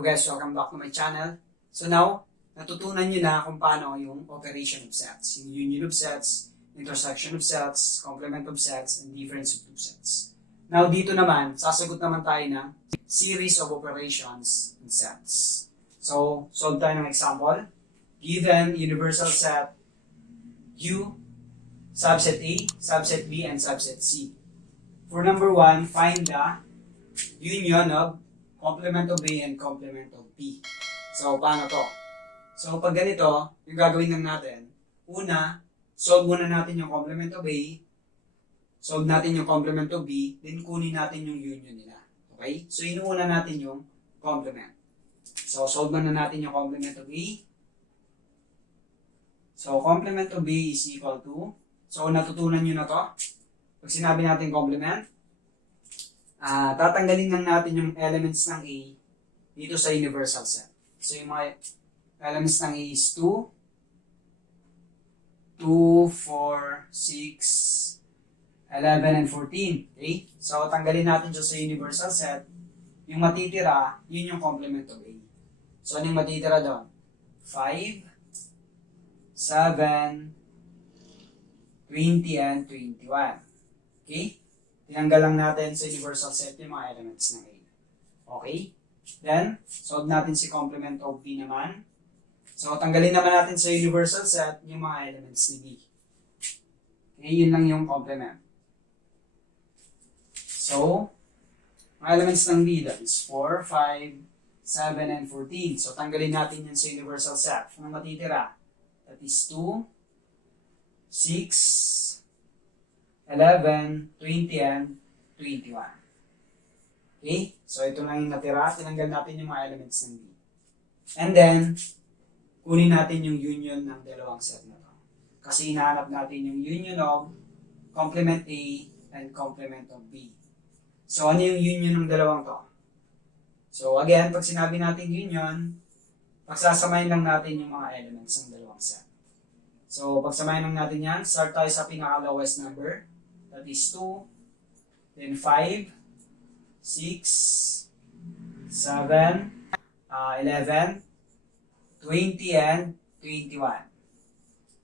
Hello guys, welcome back to my channel. So now, natutunan nyo na kung paano yung operation of sets. Yung union of sets, intersection of sets, complement of sets, and difference of two sets. Now dito naman, sasagot naman tayo ng series of operations in sets. So, solve tayo ng example. Given universal set U, subset A, subset B, and subset C. For number 1, find the union of complement of A and complement of B. So, paano to? So, pag ganito, yung gagawin lang natin, una, solve muna natin yung complement of A, solve natin yung complement of B, then kunin natin yung union nila. Okay? So, inuuna natin yung complement. So, solve muna natin yung complement of A. So, complement of A is equal to, so, natutunan nyo na to. Pag sinabi natin complement, tatanggalin lang natin yung elements ng A dito sa universal set. So, yung mga elements ng A is 2, 4, 6, 11, and 14. Okay? So, tanggalin natin dyan sa universal set. Yung matitira, yun yung complement of A. So, ano yung matitira doon? 5, 7, 20, and 21. Okay? Tinanggal lang natin sa universal set yung mga elements ng A. Okay? Then, solve natin si complement of B naman. So, tanggalin naman natin sa universal set yung mga elements ni B. Okay, yun lang yung complement. So, mga elements ng B, that is 4, 5, 7, and 14. So, tanggalin natin yan sa universal set. Ano matitira? That is 2, 6, 11, 20, and 21. Okay? So, ito lang yung natira. Tinanggal natin yung mga elements ng B. And then, kunin natin yung union ng dalawang set na to. Kasi hinahanap natin yung union of complement A and complement of B. So, ano yung union ng dalawang to? So, again, pag sinabi natin union, pagsasamahin lang natin yung mga elements ng dalawang set. So, pagsamahin lang natin yan, start tayo sa pinaka-lowest number. That is 2, then 5, 6, 7, 11, 20, and 21.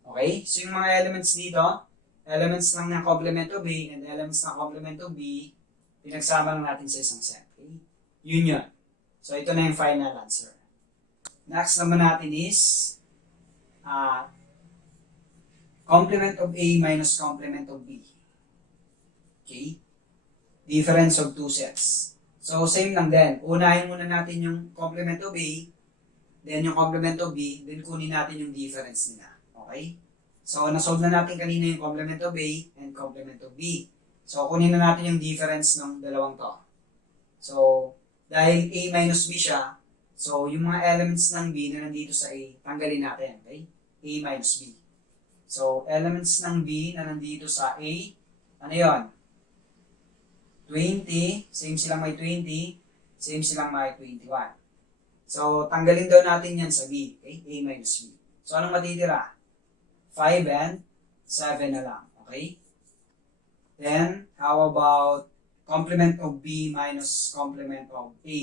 Okay? So, yung mga elements dito, elements lang ng complement of A and elements ng complement of B, pinagsama lang natin sa isang set. Okay? Union. So, ito na yung final answer. Next naman natin is complement of A minus complement of B. Okay? Difference of two sets. So, same lang din. Unahin muna natin yung complement of A, then yung complement of B, then kunin natin yung difference nila. Okay? So, nasolve na natin kanina yung complement of A and complement of B. So, kunin na natin yung difference ng dalawang to. So, dahil A minus B siya, so, yung mga elements ng B na nandito sa A, tanggalin natin. Okay? A minus B. So, elements ng B na nandito sa A, ano yun? 20, same silang may 20, same silang may 21. So, tanggalin daw natin yan sa B, okay? A minus B. So, anong matitira? 5 and 7 na lang, okay? Then, how about complement of B minus complement of A?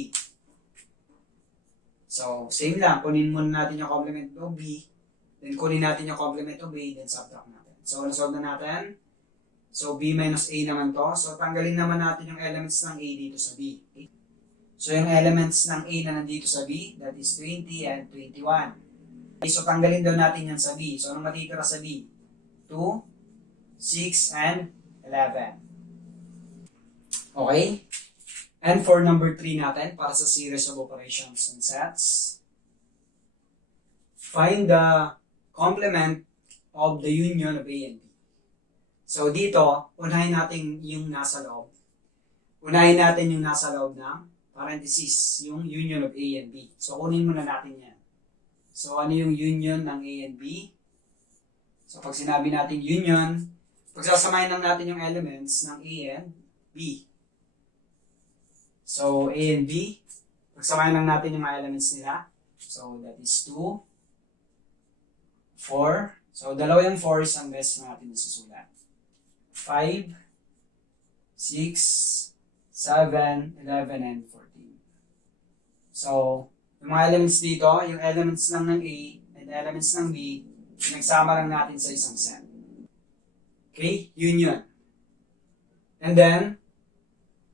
So, same lang. Kunin muna natin yung complement of B, then kunin natin yung complement of A, then subtract natin. So, nasolve na natin. So, B minus A naman to. So, tanggalin naman natin yung elements ng A dito sa B. Okay? So, yung elements ng A na nandito sa B, that is 20 and 21. Okay, so, tanggalin daw natin yan sa B. So, anong matitira sa B? 2, 6, and 11. Okay? And for number 3 natin, para sa series of operations and sets, find the complement of the union of A and B. So, dito, unahin natin yung nasa loob. Unahin natin yung nasa loob ng parenthesis, yung union of A and B. So, kunin muna natin yan. So, ano yung union ng A and B? So, pag sinabi natin union, pagsasamahin lang natin yung elements ng A and B. So, A and B, pagsamahin lang natin yung mga elements nila. So, that is 2, 4. So, dalawa yung 4 is ang best na natin nasusulat. 5, 6, 7, 11, and 14. So, mga elements dito, yung elements lang ng A and elements ng B, pinagsama lang natin sa isang set. Okay? Union. And then,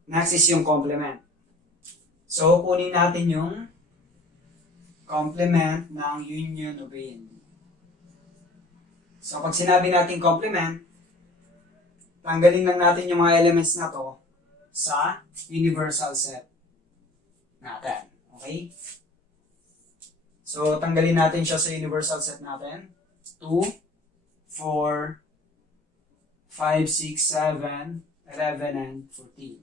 next is yung complement. So, kunin natin yung complement ng union of A and B. So, pag sinabi natin complement, tanggalin lang natin yung mga elements na to sa universal set natin. Okay? So, tanggalin natin siya sa universal set natin. 2, 4, 5, 6, 7, 11, and 14.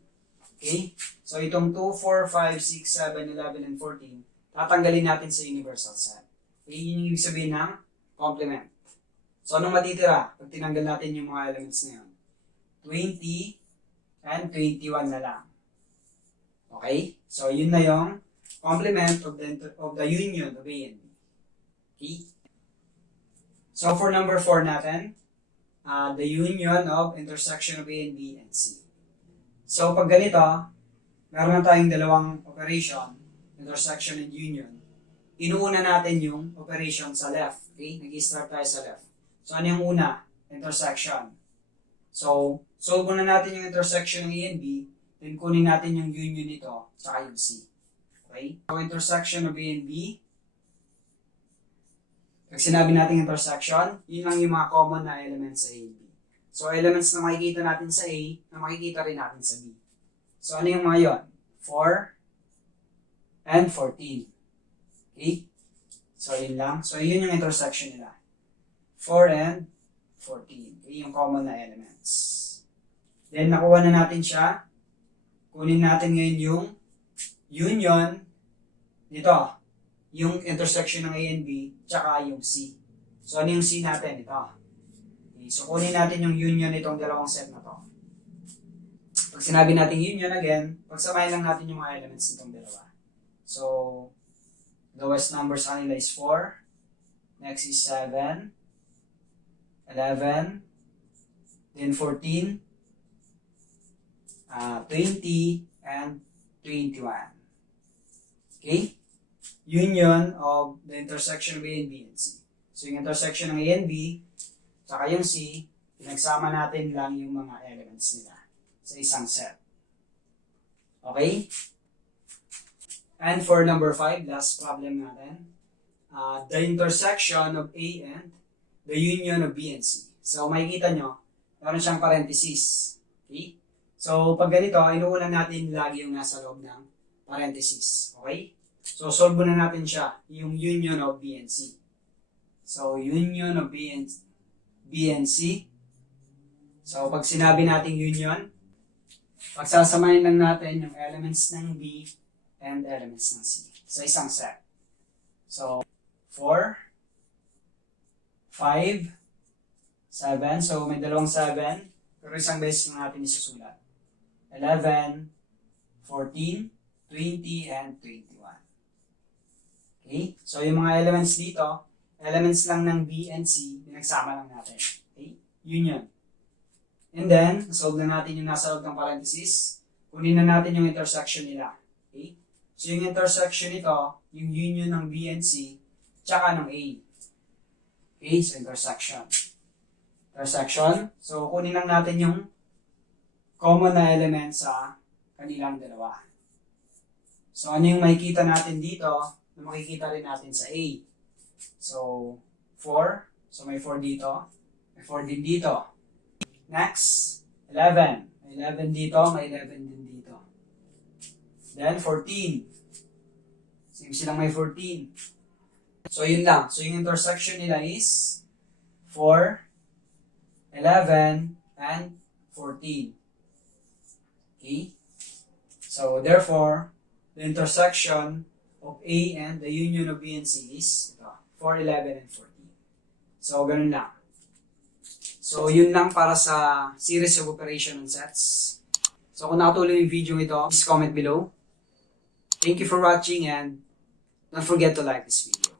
Okay? So, itong 2, 4, 5, 6, 7, 11, and 14, tatanggalin natin sa universal set. Okay? Yun yung ibig sabihin ng complement. So, anong matitira pag tinanggal natin yung mga elements na yun? 20 and 21 na lang. Okay? So, yun na yung complement of the union of A and B. Okay? So, for number 4 natin, the union of intersection of A and B and C. So, pag ganito, meron na tayong dalawang operation, intersection and union. Inuuna natin yung operation sa left. Okay? Nag-start tayo sa left. So, ano yung una? Intersection. So, solve muna natin yung intersection ng A and B, then kunin natin yung union nito, saka yung C. Okay? So, intersection of A and B. Pag sinabi natin intersection, yun lang yung mga common na elements sa A and B. So, elements na makikita natin sa A, na makikita rin natin sa B. So, ano yung mga yun? 4 and 14. Okay? So, yun lang. So, yun yung intersection nila. 4 and 14. Okay, yung common na elements. Then, nakuha na natin siya. Kunin natin ngayon yung union nito. Yung intersection ng A and B, tsaka yung C. So, ano yung C natin? Ito. Okay, so, kunin natin yung union nitong dalawang set na to. Pag sinabi natin union again, pagsamahin lang natin yung mga elements nitong dalawa. So, lowest number sa kanila is 4. Next is 7. 11, then 14, 20, and 21. Okay? Union of the intersection of A and B and C. So, yung intersection ng A and B, saka yung C, pinagsama natin lang yung mga elements nila sa isang set. Okay? And for number 5, last problem natin, the intersection of A and the union of B and C. So, makikita nyo, meron siyang parenthesis. Okay? So, pag ganito, inuunan natin lagi yung nasa loob ng parenthesis. Okay? So, solve muna natin siya, yung union of B and C. So, union of B and C. So, pag sinabi natin union, pagsasamahin lang natin yung elements ng B and elements ng C sa isang set. So, 4, 5, 7. So, may dalawang 7. Pero isang beses lang natin isusulat. 11, 14, 20, and 21. Okay? So, yung mga elements dito, elements lang ng B and C, pinagsama lang natin. Okay? Union. And then, solve na natin yung nasa loob ng parenthesis. Kunin na natin yung intersection nila. Okay? So, yung intersection nito, yung union ng B and C, tsaka ng A. Okay, so intersection. Intersection. So, kunin lang natin yung common na element sa kanilang dalawa. So, ano yung makikita natin dito na makikita rin natin sa A? So, 4. So, may 4 dito. May 4 din dito. Next, 11. May 11 dito, may 11 din dito. Then, 14. Same silang may 14. So, yun lang. So, yung intersection nila is 4, 11, and 14. Okay? So, therefore, the intersection of A and the union of B and C is 4, 11, and 14. So, ganun lang. So, yun lang para sa series of operation and sets. So, kung nakatuloy yung video ito, please comment below. Thank you for watching and don't forget to like this video.